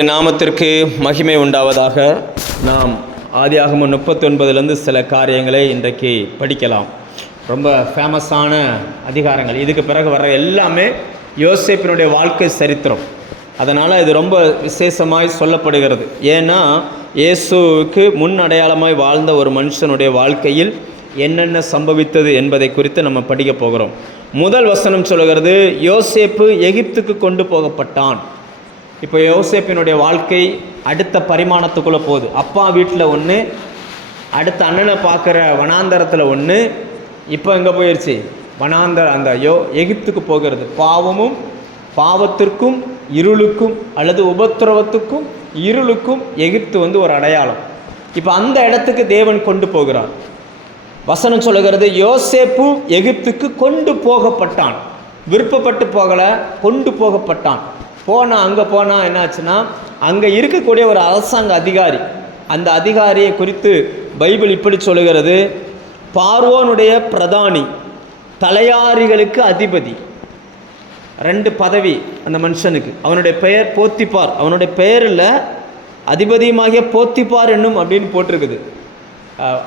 நாமத்திற்கு மகிமை உண்டாவதாக நாம் ஆதியாகம முப்பத்தி ஒன்பதுலேருந்து சில காரியங்களை இன்றைக்கு படிக்கலாம். ரொம்ப ஃபேமஸான அதிகாரங்கள். இதுக்கு பிறகு வர எல்லாமே யோசேப்பினுடைய வாழ்க்கை சரித்திரம். அதனால் இது ரொம்ப விசேஷமாய் சொல்லப்படுகிறது. ஏன்னா இயேசுவுக்கு முன் அடையாளமாய் வாழ்ந்த ஒரு மனுஷனுடைய வாழ்க்கையில் என்னென்ன சம்பவித்தது என்பதை குறித்து நம்ம படிக்க போகிறோம். முதல் வசனம் சொல்லுகிறது யோசேப்பு எகிப்துக்கு கொண்டு போகப்பட்டான். இப்போ யோசேப்பினுடைய வாழ்க்கை அடுத்த பரிமாணத்துக்குள்ளே போகுது. அப்பா வீட்டில் ஒன்று அடுத்த அண்ணனை பார்க்குற வனாந்தரத்தில் ஒன்று இப்போ எங்கே போயிடுச்சு வனாந்தர அந்த யோ எகிப்துக்கு போகிறது. பாவமும் பாவத்திற்கும் இருளுக்கும் அல்லது உபத்திரவத்துக்கும் இருளுக்கும் எகிப்து வந்து ஒரு அடையாளம். இப்போ அந்த இடத்துக்கு தேவன் கொண்டு போகிறார். வசனம் சொல்லுகிறது யோசேப்பு எகிப்துக்கு கொண்டு போகப்பட்டான். விருப்பப்பட்டு போகலை கொண்டு போகப்பட்டான். போனால் அங்கே போனால் என்னாச்சுன்னா அங்கே இருக்கக்கூடிய ஒரு அரசாங்க அதிகாரி அந்த அதிகாரியை குறித்து பைபிள் இப்படி சொல்லுகிறது பார்வோனுடைய பிரதானி தலையாரிகளுக்கு அதிபதி ரெண்டு பதவி அந்த மனுஷனுக்கு. அவனுடைய பெயர் போத்திப்பார் அவனுடைய பெயரில் அதிபதியுமாகிய போத்திப்பார் என்னும் அப்படின்னு போட்டிருக்குது.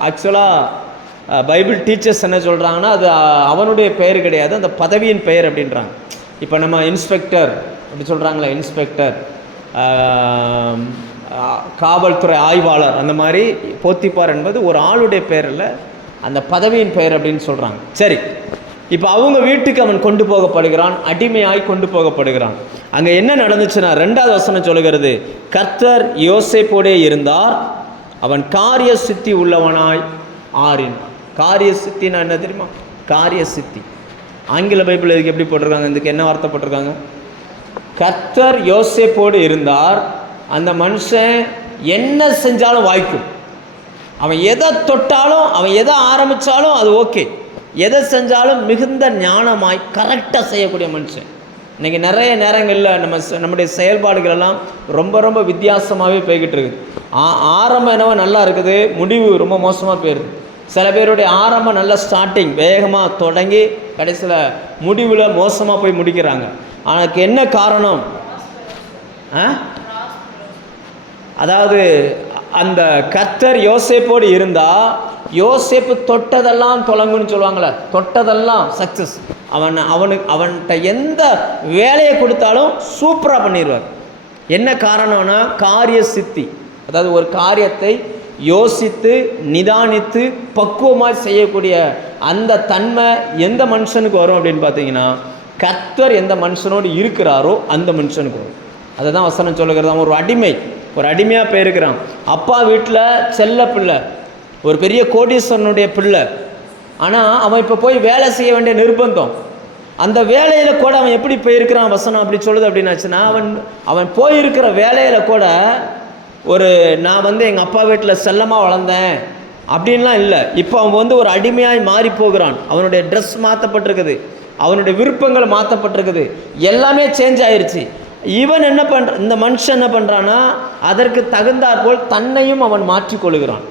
ஆக்சுவலாக பைபிள் டீச்சர்ஸ் என்ன சொல்கிறாங்கன்னா அது அவனுடைய பெயர் கிடையாது அந்த பதவியின் பெயர் அப்படின்றாங்க. இப்போ நம்ம இன்ஸ்பெக்டர் அப்படி சொல்கிறாங்களே இன்ஸ்பெக்டர் காவல்துறை ஆய்வாளர். அந்த மாதிரி போத்திப்பார் என்பது ஒரு ஆளுடைய பெயரில் அந்த பதவியின் பெயர் அப்படின்னு சொல்கிறாங்க சரி இப்போ அவங்க வீட்டுக்கு அவன் கொண்டு போகப்படுகிறான் அடிமையாய் கொண்டு போகப்படுகிறான். அங்கே என்ன நடந்துச்சுன்னா ரெண்டாவது வசனம் சொல்லுகிறது கர்த்தர் யோசேப்போடே இருந்தார் அவன் காரிய சித்தி உள்ளவனாய் ஆறின் காரிய சித்தினா என்ன தெரியுமா? காரிய சித்தி ஆங்கில பைபிள் இதுக்கு எப்படி போட்டிருக்காங்க? இதுக்கு என்ன வார்த்தை போட்டிருக்காங்க? கர்த்தர் யோசேப்போடு இருந்தார். அந்த மனுஷன் என்ன செஞ்சாலும் வாய்க்கும். அவன் எதை தொட்டாலும் அவன் எதை ஆரம்பித்தாலும் அது ஓகே. எதை செஞ்சாலும் மிகுந்த ஞானமாய் கரெக்டாக செய்யக்கூடிய மனுஷன். இன்றைக்கி நிறைய நேரங்களில் நம்ம செ- நம்முடைய செயல்பாடுகள் எல்லாம் ரொம்ப ரொம்ப வித்தியாசமாகவே போய்கிட்டு இருக்குது. ஆ ஆரம்பம் என்னவோ நல்லா இருக்குது முடிவு ரொம்ப மோசமாக போயிடுது சில பேருடைய ஆரம்பம் நல்ல ஸ்டார்டிங் வேகமாக தொடங்கி கடைசியில் முடிவில் மோசமாக போய் முடிக்கிறாங்க. அதுக்கு என்ன காரணம்? ஆ? அதாவது அந்த கத்தர் யோசேப்போடு இருந்தால் யோசேப்பு தொட்டதெல்லாம் தொலங்குன்னு சொல்லுவாங்களே தொட்டதெல்லாம் சக்ஸஸ் அவன் அவனுக்கு அவன்கிட்ட எந்த வேலையை கொடுத்தாலும் சூப்பராக பண்ணிடுவார் என்ன காரணம்னா காரிய சித்தி. அதாவது ஒரு காரியத்தை யோசித்து நிதானித்து பக்குவமாக செய்யக்கூடிய அந்த தன்மை எந்த மனுஷனுக்கு வரும் அப்படின்னு பார்த்தீங்கன்னா கர்த்தர் எந்த மனுஷனோடு இருக்கிறாரோ அந்த மனுஷனுக்கு வரும் அதை தான் வசனம் சொல்லுகிறது. அவன் ஒரு அடிமை. ஒரு அடிமையாக போயிருக்கிறான். அப்பா வீட்டில் செல்ல பிள்ளை. ஒரு பெரிய கோடீஸ்வரனுடைய பிள்ளை. ஆனால் அவன் இப்போ போய் வேலை செய்ய வேண்டிய நிர்பந்தம். அந்த வேலையில் கூட அவன் எப்படி போயிருக்கிறான் வசனம் அப்படி சொல்லுது அப்படின்னாச்சுன்னா அவன் அவன் போயிருக்கிற வேலையில் கூட ஒரு நான் வந்து எங்கள் அப்பா வீட்டில் செல்லமாக வளர்ந்தேன் அப்படின்லாம் இல்லை. இப்போ அவன் வந்து ஒரு அடிமையாய் மாறி போகிறான். அவனுடைய ட்ரெஸ் மாற்றப்பட்டிருக்குது அவனுடைய விருப்பங்கள் மாற்றப்பட்டிருக்குது எல்லாமே சேஞ்ச் ஆயிடுச்சு இவன் என்ன பண்ணுற இந்த மனுஷன் என்ன பண்ணுறான்னா அதற்கு தகுந்தாற்போல் தன்னையும் அவன் மாற்றிக்கொள்கிறான்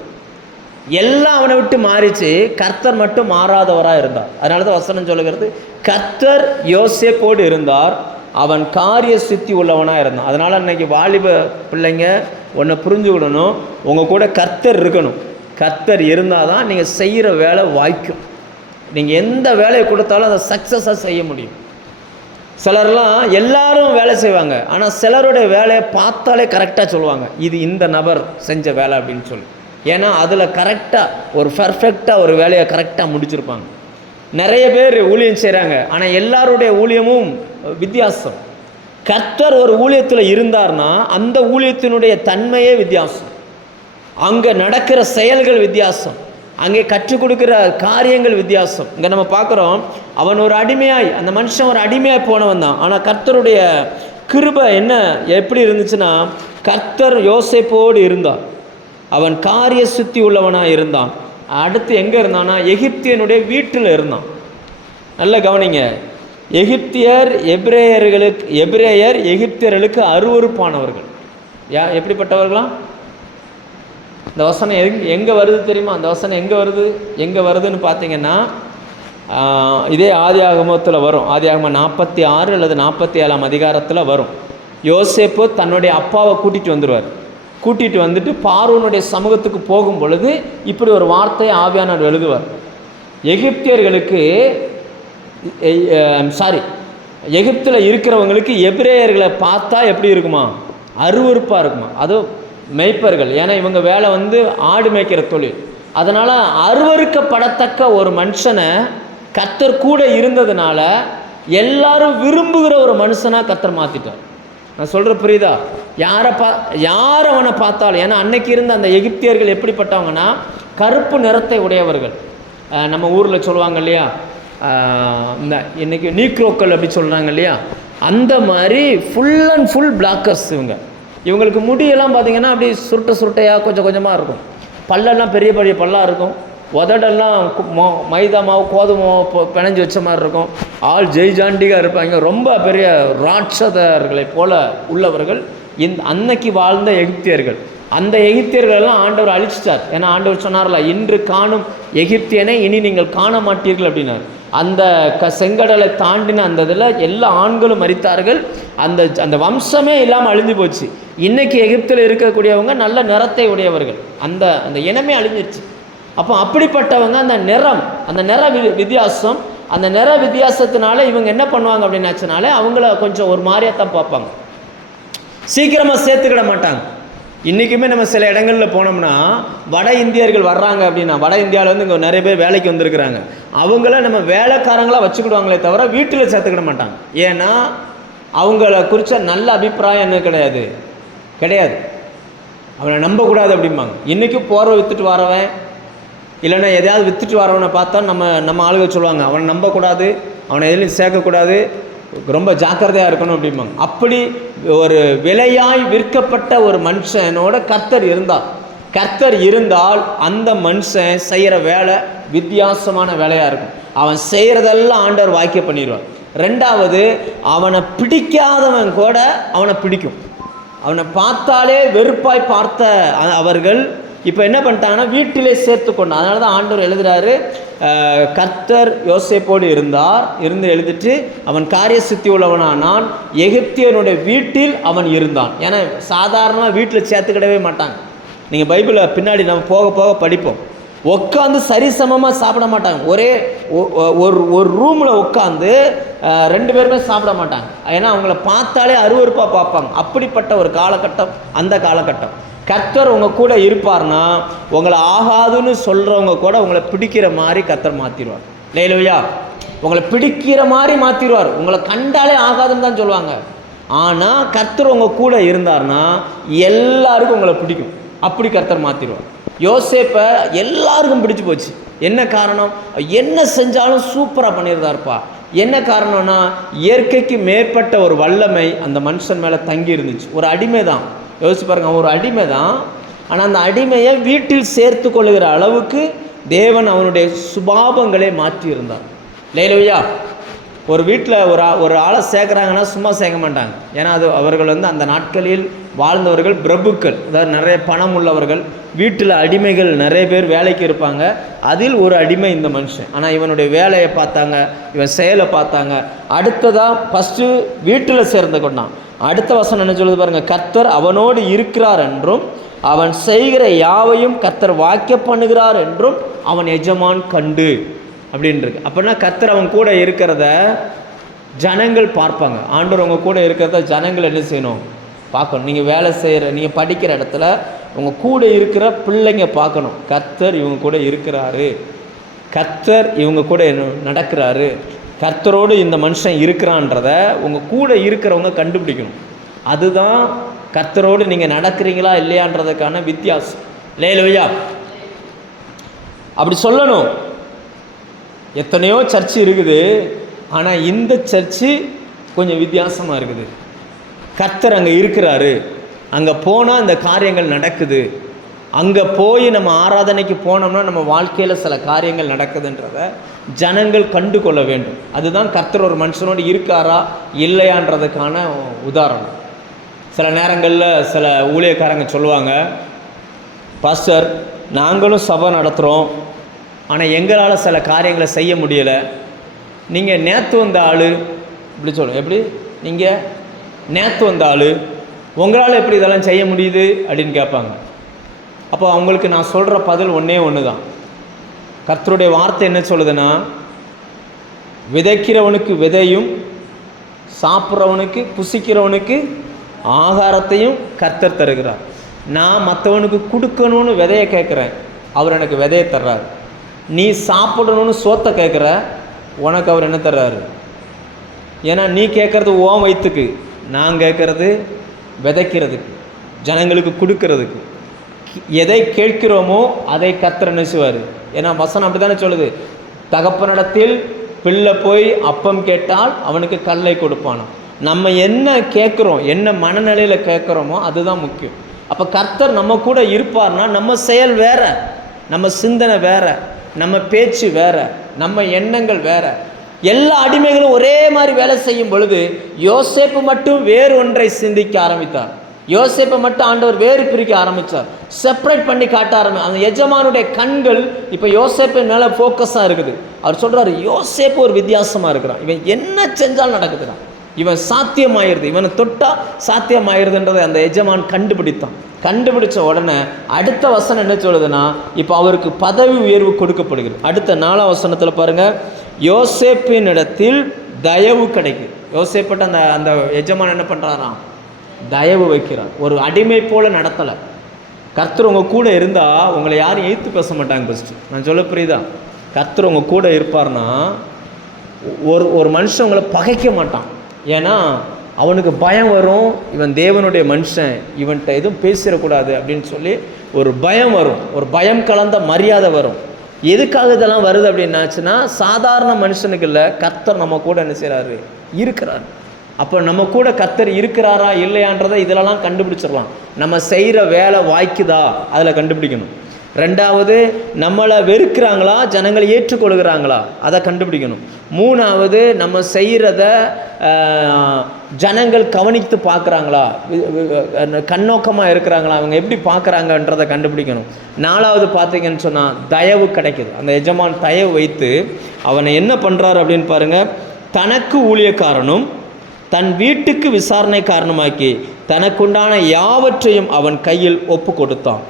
எல்லாம் அவனை விட்டு மாறிச்சு. கர்த்தர் மட்டும் மாறாதவராக இருந்தார். அதனால தான் வசனம் சொல்லுகிறது கர்த்தர் யோசேப்போடு இருந்தார். அவன் காரிய சித்தி உள்ளவனாக இருந்தான். அதனால் அன்னைக்கு வாலிப பிள்ளைங்க ஒன்றை புரிஞ்சுக்கிடணும். உங்கள் கூட கர்த்தர் இருக்கணும். கர்த்தர் இருந்தால் தான் நீங்கள் செய்கிற வேலை வாய்க்கும். நீங்கள் எந்த வேலையை கொடுத்தாலும் அதை சக்ஸஸாக செய்ய முடியும். சிலர்லாம் எல்லாரும் வேலை செய்வாங்க. ஆனால் சிலருடைய வேலையை பார்த்தாலே கரெக்டாக சொல்லுவாங்க. இது இந்த நபர் செஞ்ச வேலை அப்படின்னு சொல்லி. ஏன்னா அதில் கரெக்டாக ஒரு பர்ஃபெக்டாக ஒரு வேலையை கரெக்டாக முடிச்சிருப்பாங்க. நிறைய பேர் ஊழியம் செய்கிறாங்க ஆனால் எல்லாருடைய ஊழியமும் வித்தியாசம். கர்த்தர் ஒரு ஊழியத்தில் இருந்தார்னா அந்த ஊழியத்தினுடைய தன்மையே வித்தியாசம். அங்கே நடக்கிற செயல்கள் வித்தியாசம். அங்கே கற்றுக் கொடுக்குற காரியங்கள் வித்தியாசம். இங்கே நம்ம பார்க்குறோம் அவன் ஒரு அடிமையாய் அந்த மனுஷன் ஒரு அடிமையாய் போனவன் தான். ஆனால் கர்த்தருடைய கிருபை என்ன எப்படி இருந்துச்சுன்னா கர்த்தர் யோசேப்போடு இருந்தான் அவன் காரிய சுத்தி உள்ளவனாக இருந்தான். அடுத்து எங்கே இருந்தான்னா எகிப்தியனுடைய வீட்டில் இருந்தான். நல்ல கவனிங்க. எகிப்தியர் எப்ரேயர்களுக்கு எப்ரேயர் எகிப்தியர்களுக்கு அருவருப்பானவர்கள். யா எப்படிப்பட்டவர்களாம் இந்த வசனம் எங் எங்கே வருது தெரியுமா? அந்த வசனம் எங்கே வருது? எங்கே வருதுன்னு பார்த்தீங்கன்னா இதே ஆதி ஆகமத்தில் வரும். ஆதி ஆகமம் நாற்பத்தி ஆறு அல்லது நாற்பத்தி ஏழாம் அதிகாரத்தில் வரும். யோசேப்பு தன்னுடைய அப்பாவை கூட்டிகிட்டு வந்துடுவார் கூட்டிகிட்டு வந்துட்டு பார்வனுடைய சமூகத்துக்கு போகும் பொழுது இப்படி ஒரு வார்த்தையை ஆவியானவர் எழுதுவார். எகிப்தியர்களுக்கு சாரி எகிப்தில் இருக்கிறவங்களுக்கு எபிரேயர்களை பார்த்தா எப்படி இருக்குமா? அருவருப்பாக இருக்குமா? அதுவும் மெய்ப்பர்கள். ஏன்னா இவங்க வேலை வந்து ஆடு மேய்க்கிற தொழில். அதனால் அருவருக்கப்படத்தக்க ஒரு மனுஷனை கத்தர் கூட இருந்ததுனால எல்லாரும் விரும்புகிற ஒரு மனுஷனாக கத்தர் மாற்றிட்டார் நான் சொல்கிற புரியுதா? யாரை பா யார் அவனை பார்த்தாலும் ஏன்னா அன்னைக்கு இருந்த அந்த எகிப்தியர்கள் எப்படிப்பட்டவங்கன்னா கருப்பு நிறத்தை உடையவர்கள். நம்ம ஊரில் சொல்லுவாங்க இல்லையா? இந்த இன்னைக்கு நீக்ரோக்கள் அப்படி சொல்கிறாங்க இல்லையா? அந்த மாதிரி ஃபுல் அண்ட் ஃபுல் பிளாக்கர்ஸ் இவங்க. இவங்களுக்கு முடியெல்லாம் பார்த்தீங்கன்னா அப்படி சுருட்ட சுருட்டையாக கொஞ்சம் கொஞ்சமாக இருக்கும். பல்லெல்லாம் பெரிய பெரிய பல்லாக இருக்கும். உதடெல்லாம் கு- மைதா மாவு கோதுமை மாவு பிணைஞ்சு வச்ச மாதிரி இருக்கும். ஆள் ஜெய் ஜாண்டிகாக இருப்பாங்க. ரொம்ப பெரிய ராட்சதர்களை போல உள்ளவர்கள் இந்த அன்னைக்கு வாழ்ந்த எகிப்தியர்கள். அந்த எகிப்தியர்கள் எல்லாம் ஆண்டவர் அழிச்சிட்டார். ஏன்னா ஆண்டவர் சொன்னார்ல இன்று காணும் எகிப்தியனை இனி நீங்கள் காண மாட்டீர்கள் அப்படின்னார். அந்த க செங்கடலை தாண்டின அந்த இதில் எல்லா ஆண்களும் மறித்தார்கள் அந்த அந்த வம்சமே இல்லாமல் அழிஞ்சு போச்சு. இன்னைக்கு எகிப்தில் இருக்கக்கூடியவங்க நல்ல நிறத்தை உடையவர்கள். அந்த அந்த இனமே அழிஞ்சிருச்சு. அப்போ அப்படிப்பட்டவங்க அந்த நிறம் அந்த நிற வி வித்தியாசம் அந்த நிற வித்தியாசத்தினால இவங்க என்ன பண்ணுவாங்க அப்படின்னாச்சுனாலே அவங்கள கொஞ்சம் ஒரு மாதிரியாக தான் பார்ப்பாங்க. சீக்கிரமாக சேர்த்துக்கிட மாட்டாங்க. இன்றைக்குமே நம்ம சில இடங்களில் போனோம்னா வட இந்தியர்கள் வர்றாங்க அப்படின்னா வட இந்தியாவிலேருந்து இங்கே நிறைய பேர் வேலைக்கு வந்திருக்கிறாங்க. அவங்கள நம்ம வேலைக்காரங்களாக வச்சுக்கிடுவாங்களே தவிர வீட்டில் சேர்த்துக்கிட மாட்டாங்க. ஏன்னா அவங்கள குறித்த நல்ல அபிப்பிராயம் என்ன கிடையாது? கிடையாது. அவனை நம்பக்கூடாது அப்படிம்பாங்க. இன்றைக்கும் போகிற விற்றுட்டு வரவன் இல்லைன்னா எதையாவது விற்றுட்டு வரவனை பார்த்தா நம்ம நம்ம ஆளுகள் சொல்லுவாங்க அவனை நம்பக்கூடாது அவனை எதுலையும் சேர்க்கக்கூடாது ரொம்ப ஜாக்கிரதையாக இருக்கணும் அப்படிம்பாங்க. அப்படி ஒரு விலையாய் விற்கப்பட்ட ஒரு மனுஷனோட கர்த்தர் இருந்தால் கர்த்தர் இருந்தால் அந்த மனுஷன் செய்கிற வேலை வித்தியாசமான வேலையாக இருக்கும். அவன் செய்கிறதெல்லாம் ஆண்டவர் வாக்கிய பண்ணிடுவான் ரெண்டாவது அவனை பிடிக்காதவன் கூட அவனை பிடிக்கும். அவனை பார்த்தாலே வெறுப்பாய் பார்த்த அவர்கள் இப்போ என்ன பண்ணிட்டாங்கன்னா வீட்டிலே சேர்த்து கொண்டான் அதனால தான் ஆண்டவர் எழுதுறாரு கர்த்தர் யோசேப்போடு இருந்தார் இருந்து எழுதிட்டு அவன் காரிய சித்தி உள்ளவனானான் எகிப்தியனுடைய வீட்டில் அவன் இருந்தான். ஏன்னா சாதாரணமாக வீட்டில் சேர்த்துக்கிடவே மாட்டாங்க. நீங்கள் பைபிளை பின்னாடி நம்ம போக போக படிப்போம். உட்காந்து சரிசமமாக சாப்பிட மாட்டாங்க. ஒரே ஒ- ஒரு ஒரு ரூமில் உட்காந்து ரெண்டு பேருமே சாப்பிட மாட்டாங்க. ஏன்னா அவங்கள பார்த்தாலே அருவருப்பாக பார்ப்பாங்க. அப்படிப்பட்ட ஒரு காலகட்டம் அந்த காலகட்டம். கர்த்தர் உங்கள் கூட இருப்பார்னா உங்களை ஆகாதுன்னு சொல்கிறவங்க கூட உங்களை பிடிக்கிற மாதிரி கர்த்தர் மாற்றிடுவார் லேலுவையா உங்களை பிடிக்கிற மாதிரி மாற்றிடுவார் உங்களை கண்டாலே ஆகாதுன்னு தான் சொல்லுவாங்க. ஆனால் கர்த்தர் உங்கள் கூட இருந்தார்னா எல்லாருக்கும் உங்களை பிடிக்கும். அப்படி கர்த்தர் மாற்றிடுவார் யோசேப்பை எல்லாருக்கும் பிடிச்சி போச்சு. என்ன காரணம்? என்ன செஞ்சாலும் சூப்பராக பண்ணியிருந்தாருப்பா. என்ன காரணம்னா இயற்கைக்கு மேற்பட்ட ஒரு வல்லமை அந்த மனுஷன் மேலே தங்கி இருந்துச்சு ஒரு அடிமை தான் யோசிச்சு பாருங்க அவன் ஒரு அடிமை தான் ஆனால் அந்த அடிமையை வீட்டில் சேர்த்து கொள்ளுகிற அளவுக்கு தேவன் அவனுடைய சுபாவங்களை மாற்றி இருந்தார் ஒரு வீட்டில் ஒரு ஆ- ஒரு ஆளை சேர்க்குறாங்கன்னா சும்மா சேர்க்க மாட்டாங்க. ஏன்னா அது அவர்கள் வந்து அந்த நாட்களில் வாழ்ந்தவர்கள் பிரபுக்கள். அதாவது நிறைய பணம் உள்ளவர்கள். வீட்டில் அடிமைகள் நிறைய பேர் வேலைக்கு இருப்பாங்க. அதில் ஒரு அடிமை இந்த மனுஷன். ஆனால் இவனுடைய வேலையை பார்த்தாங்க இவன் செயலை பார்த்தாங்க. அடுத்ததாக ஃபஸ்ட்டு வீட்டில் சேர்ந்து கொண்டான். அடுத்த வசனம் என்ன சொல்லுது பாருங்க கர்த்தர் அவனோடு இருக்கிறார் என்றும் அவன் செய்கிற யாவையும் கர்த்தர் வாக்கிய பண்ணுகிறார் என்றும் அவன் எஜமான் கண்டு அப்படின்னு இருக்கு அப்படின்னா கர்த்தர் அவன் கூட இருக்கிறத ஜனங்கள் பார்ப்பாங்க. ஆண்டவர் அவங்க கூட இருக்கிறத ஜனங்கள் என்ன செய்யணும்? பார்க்கணும். நீங்கள் வேலை செய்கிற நீங்கள் படிக்கிற இடத்துல உங்கள் கூட இருக்கிற பிள்ளைங்க பார்க்கணும். கர்த்தர் இவங்க கூட இருக்கிறாரு. கர்த்தர் இவங்க கூட என்ன நடக்கிறாரு? கர்த்தரோடு இந்த மனுஷன் இருக்கிறான்றத உங்கள் கூட இருக்கிறவங்க கண்டுபிடிக்கணும். அதுதான் கர்த்தரோடு நீங்கள் நடக்கிறீங்களா இல்லையான்றதுக்கான வித்தியாசம். லேலுவையா அப்படி சொல்லணும். எத்தனையோ சர்ச்சு இருக்குது. ஆனால் இந்த சர்ச்சு கொஞ்சம் வித்தியாசமாக இருக்குது. கர்த்தர் அங்கே இருக்கிறாரு. அங்கே போனால் அந்த காரியங்கள் நடக்குது. அங்கே போய் நம்ம ஆராதனைக்கு போனோம்னா நம்ம வாழ்க்கையில் சில காரியங்கள் நடக்குதுன்றத ஜனங்கள் கண்டு கொள்ள வேண்டும். அதுதான் கர்த்தர் ஒரு மனுஷனோடு இருக்காரா இல்லையான்றதுக்கான உதாரணம். சில நேரங்களில் சில ஊழியக்காரங்க சொல்லுவாங்க பாஸ்டர் நாங்களும் சபை நடத்துகிறோம் ஆனால் எங்களால் சில காரியங்களை செய்ய முடியலை. நீங்கள் நேற்று வந்த ஆள் இப்படி சொல்லுங்கள் எப்படி? நீங்கள் நேற்று வந்த ஆள் உங்களால் எப்படி இதெல்லாம் செய்ய முடியுது? அப்படின்னு கேட்பாங்க. அப்போ அவங்களுக்கு நான் சொல்கிற பதில் ஒன்றே ஒன்று தான் கர்த்தருடைய வார்த்தை என்ன சொல்லுதுன்னா விதைக்கிறவனுக்கு விதையும் சாப்பிட்றவனுக்கு புசிக்கிறவனுக்கு ஆகாரத்தையும் கர்த்தர் தருகிறார். நான் மற்றவனுக்கு கொடுக்கணும்னு விதையை கேட்குறேன் அவர் எனக்கு விதையை தர்றார். நீ சாப்பிடணும்னு சோத்தை கேட்குற உனக்கு அவர் என்ன தர்றாரு? ஏன்னா நீ கேட்குறது ஓம் வயிற்றுக்கு நான் கேட்குறது விதைக்கிறதுக்கு ஜனங்களுக்கு கொடுக்கறதுக்கு. எதை கேட்கிறோமோ அதை கர்த்தர் நினைச்சுவார். ஏன்னா வசனம் அப்படி தானே சொல்லுது? தகப்பனிடத்தில் பிள்ளை போய் அப்பம் கேட்டால் அவனுக்கு கல்லை கொடுப்பானாம். நம்ம என்ன கேட்குறோம் என்ன மனநிலையில் கேட்குறோமோ அதுதான் முக்கியம். அப்போ கர்த்தர் நம்ம கூட இருப்பார்னா நம்ம செயல் வேற நம்ம சிந்தனை வேற நம்ம பேச்சு வேற நம்ம எண்ணங்கள் வேற. எல்லா அடிமைகளும் ஒரே மாதிரி வேலை செய்யும் பொழுது யோசேப்பு மட்டும் வேறு ஒன்றை சிந்திக்க ஆரம்பித்தார். யோசேப்பை மட்டும் ஆண்டவர் வேறு பிரிக்க ஆரம்பித்தார் செப்பரேட் பண்ணி காட்ட ஆரம்பி அந்த எஜமானுடைய கண்கள் இப்போ யோசேப்பு மேலே ஃபோக்கஸாக இருக்குது. அவர் சொல்கிறாரு யோசேப்பு ஒரு வித்தியாசமாக இருக்கிறான். இவன் என்ன செஞ்சாலும் நடக்குதுதான் இவன் சாத்தியமாயிருது. இவனை தொட்டால் சாத்தியமாயிருதுன்றதை அந்த எஜமான் கண்டுபிடித்தான். கண்டுபிடிச்ச உடனே அடுத்த வசனம் என்ன சொல்லுதுன்னா இப்போ அவருக்கு பதவி உயர்வு கொடுக்கப்படுகிறது. அடுத்த நாலாம் வசனத்தில் பாருங்கள் யோசேப்பின் இடத்தில் தயவு கிடைக்கும் யோசேப்பிட்ட அந்த அந்த எஜமான் என்ன பண்ணுறாராம் தயவு வைக்கிறார். ஒரு அடிமை போல் நடத்தலை. கர்த்தர் உங்கள் கூட இருந்தால் உங்களை யாரும் எய்த்து பேச மாட்டாங்க ஃபஸ்ட்டு நான் சொல்ல புரியுதா? கர்த்தர் உங்கள் கூட இருப்பார்னா ஒரு ஒரு மனுஷன் உங்களை பகைக்க மாட்டான். ஏன்னா அவனுக்கு பயம் வரும். இவன் தேவனுடைய மனுஷன். இவன்கிட்ட எதுவும் பேசிடக்கூடாது அப்படின்னு சொல்லி ஒரு பயம் வரும். ஒரு பயம் கலந்த மரியாதை வரும். எதுக்காக இதெல்லாம் வருது அப்படின்னாச்சுன்னா சாதாரண மனுஷனுக்கு இல்லை கர்த்தர் நம்ம கூட என்ன செய்கிறாரு இருக்கிறார். அப்போ நம்ம கூட கத்தர் இருக்கிறாரா இல்லையான்றதை இதிலலாம் கண்டுபிடிச்சிடலாம். நம்ம செய்கிற வேலை வாய்க்குதா? அதில் கண்டுபிடிக்கணும். ரெண்டாவது நம்மளை வெறுக்கிறாங்களா? ஜனங்களை ஏற்றுக்கொள்கிறாங்களா? அதை கண்டுபிடிக்கணும். மூணாவது நம்ம செய்கிறத ஜனங்கள் கவனித்து பார்க்குறாங்களா? கண்ணோக்கமாக இருக்கிறாங்களா? அவங்க எப்படி பார்க்குறாங்கன்றதை கண்டுபிடிக்கணும். நாலாவது பார்த்தீங்கன்னு சொன்னால் தயவு கிடைக்குது. அந்த எஜமான் தயவு வைத்து அவனை என்ன பண்ணுறாரு அப்படின்னு பாருங்கள் தனக்கு ஊழியக்காரனும் தன் வீட்டுக்கு விசாரணை காரணமாக்கி தனக்குண்டான யாவற்றையும் அவன் கையில் ஒப்பு கொடுத்தான்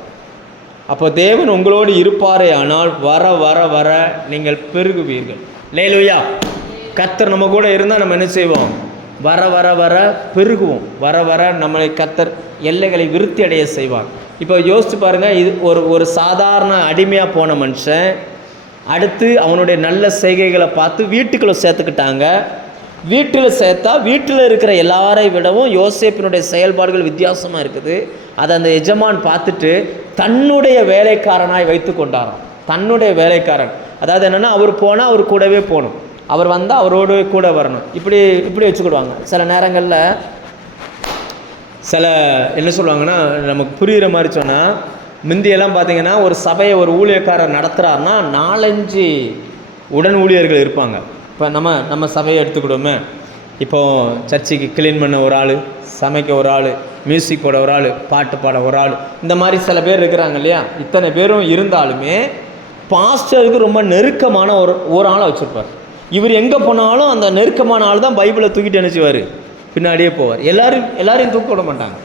அப்போ தேவன் உங்களோடு இருப்பாரே ஆனால் வர வர வர நீங்கள் பெருகுவீர்கள். லேலுயா. கத்தர் நம்ம கூட இருந்தால் நம்ம என்ன செய்வோம்? வர வர வர பெருகுவோம். வர வர நம்மளை கத்தர் எல்லைகளை விருத்தி அடைய செய்வார். இப்போ யோசித்து பாருங்கள் இது ஒரு ஒரு சாதாரண அடிமையாக போன மனுஷன் அடுத்து அவனுடைய நல்ல செய்கைகளை பார்த்து வீட்டுக்குள்ளே சேர்த்துக்கிட்டாங்க. வீட்டில் சேர்த்தா வீட்டில் இருக்கிற எல்லாரை விடவும் யோசேப்பினுடைய செயல்பாடுகள் வித்தியாசமாக இருக்குது. அதை அந்த எஜமான் பார்த்துட்டு தன்னுடைய வேலைக்காரனாய் வைத்து கொண்டாராம். தன்னுடைய வேலைக்காரன். அதாவது என்னென்னா அவர் போனால் அவர் கூடவே போகணும். அவர் வந்தால் அவரோடு கூட வரணும். இப்படி இப்படி வச்சுக்கிடுவாங்க. சில நேரங்களில் சில என்ன சொல்லுவாங்கன்னா நமக்கு புரிகிற மாதிரி சொன்னால் முந்தியெல்லாம் பார்த்தீங்கன்னா ஒரு சபையை ஒரு ஊழியக்காரர் நடத்துகிறாருன்னா நாலஞ்சு உடன் ஊழியர்கள் இருப்பாங்க. இப்போ நம்ம நம்ம சபையை எடுத்துக்கிடுவோமே. இப்போது சர்ச்சுக்கு க்ளீன் பண்ண ஒரு ஆள் சமைக்க ஒரு ஆள் மியூசிக் போட ஒரு ஆள் பாட்டு பாட ஒரு ஆள் இந்த மாதிரி சில பேர் இருக்கிறாங்க இல்லையா? இத்தனை பேரும் இருந்தாலுமே பாஸ்டருக்கு ரொம்ப நெருக்கமான ஒரு ஒரு ஆளை வச்சுருப்பார். இவர் எங்கே போனாலும் அந்த நெருக்கமான ஆள் தான் பைபிளை தூக்கிட்டு நினச்சிவார். பின்னாடியே போவார். எல்லாரும் எல்லாரையும் தூக்க விட மாட்டாங்க.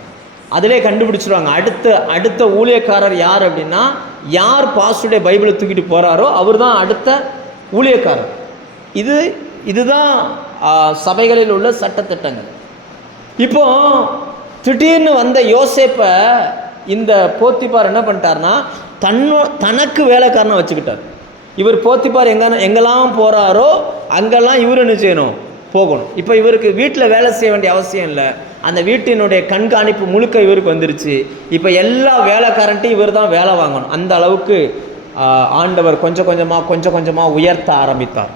அதிலே கண்டுபிடிச்சிருவாங்க. அடுத்த அடுத்த ஊழியக்காரர் யார் அப்படின்னா யார் பாஸ்டருடைய பைபிளை தூக்கிட்டு போகிறாரோ அவர் தான் அடுத்த ஊழியக்காரர். இது இதுதான் சபைகளில் உள்ள சட்டத்திட்டங்கள். இப்போ திடீர்னு வந்த யோசேப்பை இந்த போத்திப்பார் என்ன பண்ணிட்டாருன்னா தன்னோ தனக்கு வேலைக்காரனை வச்சுக்கிட்டார். இவர் போத்திப்பார் எங்கே எங்கெல்லாம் போகிறாரோ அங்கெல்லாம் இவர் என்ன செய்யணும்? போகணும். இப்போ இவருக்கு வீட்டில் வேலை செய்ய வேண்டிய அவசியம் இல்லை. அந்த வீட்டினுடைய கண்காணிப்பு முழுக்க இவருக்கு வந்துருச்சு. இப்போ எல்லா வேலைக்காரன்ட்டையும் இவர் தான் வேலை வாங்கணும். அந்த அளவுக்கு ஆண்டவர் கொஞ்சம் கொஞ்சமாக கொஞ்சம் கொஞ்சமாக உயர்த்த ஆரம்பித்தார்.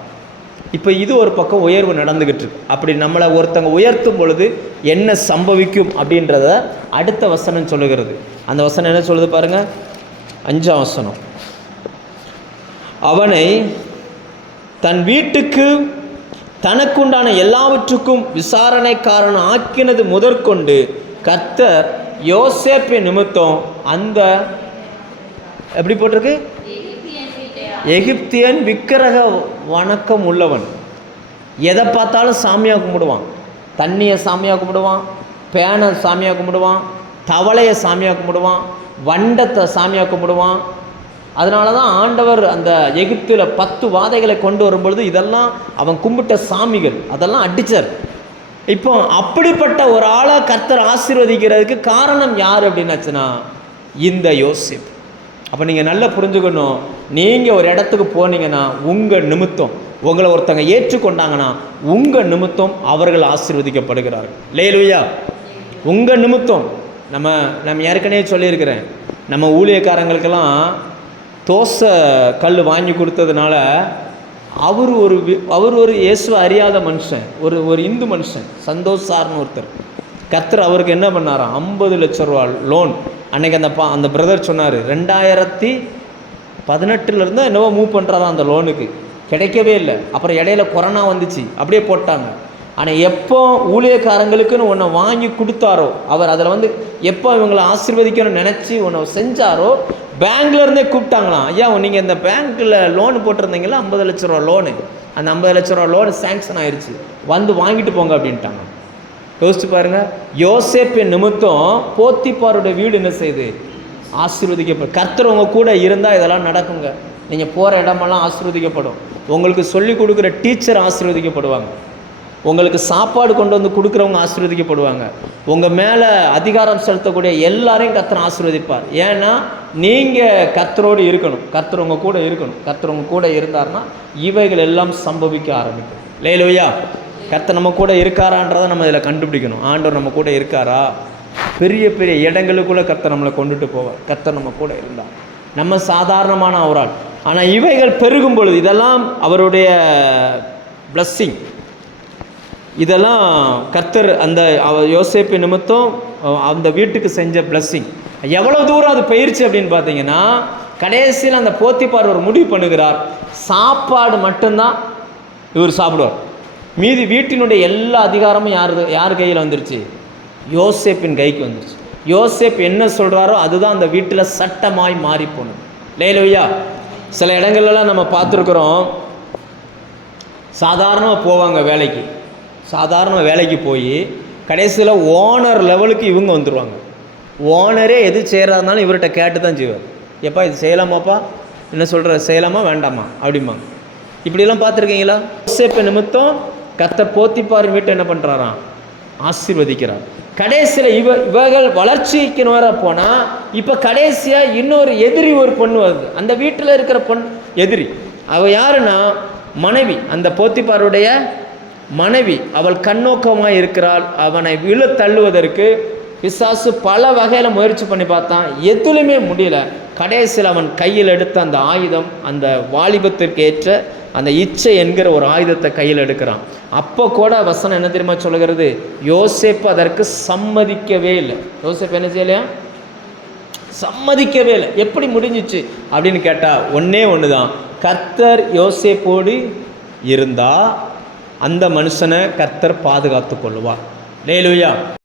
இப்போ இது ஒரு பக்கம் உயர்வு நடந்துக்கிட்டு இருக்கு அப்படி நம்மளை ஒருத்தங்க உயர்த்தும் பொழுது என்ன சம்பவிக்கும் அப்படின்றத அடுத்த வசனம் சொல்லுகிறது. அந்த வசனம் என்ன சொல்லுது பாருங்க? அஞ்சாம் வசனம். அவனை தன் வீட்டுக்கு தனக்குண்டான எல்லாவற்றுக்கும் விசாரணைக்காரன் ஆக்கினது முதற்கொண்டு கர்த்தர் யோசேப்பின் நிமித்தம் அந்த எப்படி போட்டிருக்கு? எகிப்தியன் விக்கிரக வணக்கம் உள்ளவன் எதை பார்த்தாலும் சாமியாக கும்பிடுவான். தண்ணியை சாமியாக கும்பிடுவான் பேனை சாமியாக கும்பிடுவான் தவளையை சாமியாக கும்பிடுவான் வண்டத்தை சாமியாக கும்பிடுவான். அதனால தான் ஆண்டவர் அந்த எகிப்தில் பத்து வாதைகளை கொண்டு வரும்பொழுது இதெல்லாம் அவன் கும்பிட்ட சாமிகள் அதெல்லாம் அடித்தார் இப்போ அப்படிப்பட்ட ஒரு ஆளை கர்த்தர் ஆசீர்வதிக்கிறதுக்கு காரணம் யார் அப்படின்னாச்சுன்னா இந்த யோசிப் அப்போ நீங்கள் நல்லா புரிஞ்சுக்கணும். நீங்கள் ஒரு இடத்துக்கு போனீங்கன்னா உங்கள் நிமித்தம் உங்களை ஒருத்தங்க ஏற்றுக்கொண்டாங்கன்னா உங்கள் நிமித்தம் அவர்கள் ஆசீர்வதிக்கப்படுகிறார்கள். லேலுயா உங்கள் நிமித்தம். நம்ம நம்ம ஏற்கனவே சொல்லியிருக்கிறேன். நம்ம ஊழியக்காரங்களுக்கெல்லாம் தோசை கல் வாங்கி கொடுத்ததுனால அவர் ஒரு வி- அவர் ஒரு இயேசுவை அறியாத மனுஷன் ஒரு ஒரு இந்து மனுஷன் சந்தோஷ் சார்னு ஒருத்தர். கத்தர் அவருக்கு என்ன பண்ணாராம்? ஐம்பது லட்ச ரூபா லோன் அன்னைக்கு அந்த பா அந்த பிரதர் சொன்னார் ரெண்டாயிரத்தி பதினெட்டுலேருந்து என்னவோ மூவ் பண்ணுறதா அந்த லோனுக்கு கிடைக்கவே இல்லை. அப்புறம் இடையில கொரோனா வந்துச்சு. அப்படியே போட்டாங்க. ஆனால் எப்போ ஊழியக்காரங்களுக்குன்னு ஒன்றை வாங்கி கொடுத்தாரோ அவர் அதில் வந்து எப்போ இவங்களை ஆசிர்வதிக்கணும்னு நினச்சி உன்னை செஞ்சாரோ பேங்க்ல இருந்தே கூப்பிட்டாங்களாம். ஐயா நீங்கள் இந்த பேங்க்கில் லோன் போட்டிருந்தீங்களா ஐம்பது லட்ச ரூபா லோனு அந்த ஐம்பது லட்ச ரூபா லோனு சேங்ஷன் ஆயிடுச்சு வந்து வாங்கிட்டு போங்க அப்படின்ட்டாங்க. யோசிச்சு பாருங்க. யோசேப்பின் நிமித்தம் போத்திப்பாருடைய வீடு என்ன செய்யுது ஆசீர்வதிக்கப்படும். கர்த்தர் கூட இருந்தால் இதெல்லாம் நடக்குங்க. நீங்கள் போகிற இடமெல்லாம் ஆசீர்வதிக்கப்படும். உங்களுக்கு சொல்லி கொடுக்குற டீச்சர் ஆசீர்வதிக்கப்படுவாங்க. உங்களுக்கு சாப்பாடு கொண்டு வந்து கொடுக்குறவங்க ஆசீர்வதிக்கப்படுவாங்க. உங்கள் மேலே அதிகாரம் செலுத்தக்கூடிய எல்லாரையும் கர்த்தர் ஆசீர்வதிப்பார். ஏன்னா நீங்கள் கத்தரோடு இருக்கணும். கர்த்தர் கூட இருக்கணும். கர்த்தர் கூட இருந்தார்னா இவைகள் எல்லாம் சம்பவிக்க ஆரம்பிக்கும். லேலோயா கர்த்தர் நம்ம கூட இருக்காரான்றதை நம்ம இதில் கண்டுபிடிக்கணும். ஆண்டவர் நம்ம கூட இருக்காரா? பெரிய பெரிய இடங்களுக்குள்ளே கர்த்தர் நம்மளை கொண்டுட்டு போவார். கர்த்தர் நம்ம கூட இருந்தார். நம்ம சாதாரணமான ஒரு ஆள். ஆனால் இவைகள் பெருகும் பொழுது இதெல்லாம் அவருடைய பிளஸ்ஸிங் இதெல்லாம் கர்த்தர் அந்த அவ- யோசேப்பு நிமித்தம் அந்த வீட்டுக்கு செஞ்ச பிளஸ்ஸிங் எவ்வளோ தூரம் அது பயிற்சி அப்படின்னு பார்த்தீங்கன்னா கடைசியில் அந்த போத்திப்பார் ஒரு முடிவு பண்ணுகிறார். சாப்பாடு மட்டும்தான் இவர் சாப்பிடுவார். மீதி வீட்டினுடைய எல்லா அதிகாரமும் யார் யார் கையில் வந்துருச்சு? யோசேப்பின் கைக்கு வந்துருச்சு. யோசேப் என்ன சொல்கிறாரோ அதுதான் அந்த வீட்டில் சட்டமாய் மாறி போனது லேலுயா சில இடங்கள்லாம் நம்ம பார்த்துருக்குறோம். சாதாரணமாக போவாங்க வேலைக்கு. சாதாரண வேலைக்கு போய் கடைசியில் ஓனர் லெவலுக்கு இவங்க வந்துடுவாங்க ஓனரே எது செய்கிறதுனாலும் இவர்கிட்ட கேட்டு தான் செய்வார். எப்பா இது செய்யலாமாப்பா? என்ன சொல்கிற செய்யலாமா வேண்டாமா? அப்படிம்பாங்க. இப்படிலாம் பார்த்துருக்கீங்களா? யோசேப்பு நிமித்தம் கத்த போத்திப்பார் வீட்டை என்ன பண்ணுறாராம் ஆசீர்வதிக்கிறார். கடைசியில் இவ இவர்கள் வளர்ச்சிக்கு வர போனால் இப்போ கடைசியாக இன்னொரு எதிரி ஒரு பொண்ணு வருது. அந்த வீட்டில் இருக்கிற பொண் எதிரி. அவள் யாருன்னா? மனைவி. அந்த போத்திப்பாருடைய மனைவி. அவள் கண்ணோக்கமாக இருக்கிறாள். அவனை விழ தள்ளுவதற்கு பிசாசு பல வகையில் முயற்சி பண்ணி பார்த்தான். எதுலையுமே முடியல. கடைசியில் அவன் கையில் எடுத்த அந்த ஆயுதம் அந்த வாலிபத்திற்கு ஏற்ற அந்த இச்சை என்கிற ஒரு ஆயுதத்தை கையில் எடுக்கிறான். அப்போ கூட வசனம் என்ன தெரியுமா சொல்லுகிறது? யோசேப்பு அதற்கு சம்மதிக்கவே இல்லை. யோசேப் என்ன செய்யலையா? சம்மதிக்கவே இல்லை. எப்படி முடிஞ்சிச்சு? அப்படின்னு கேட்டால் ஒன்றே ஒன்று தான் கர்த்தர் யோசேப்போடு இருந்தால் அந்த மனுஷனை கர்த்தர் பாதுகாத்து கொள்ளுவார். லேலுயா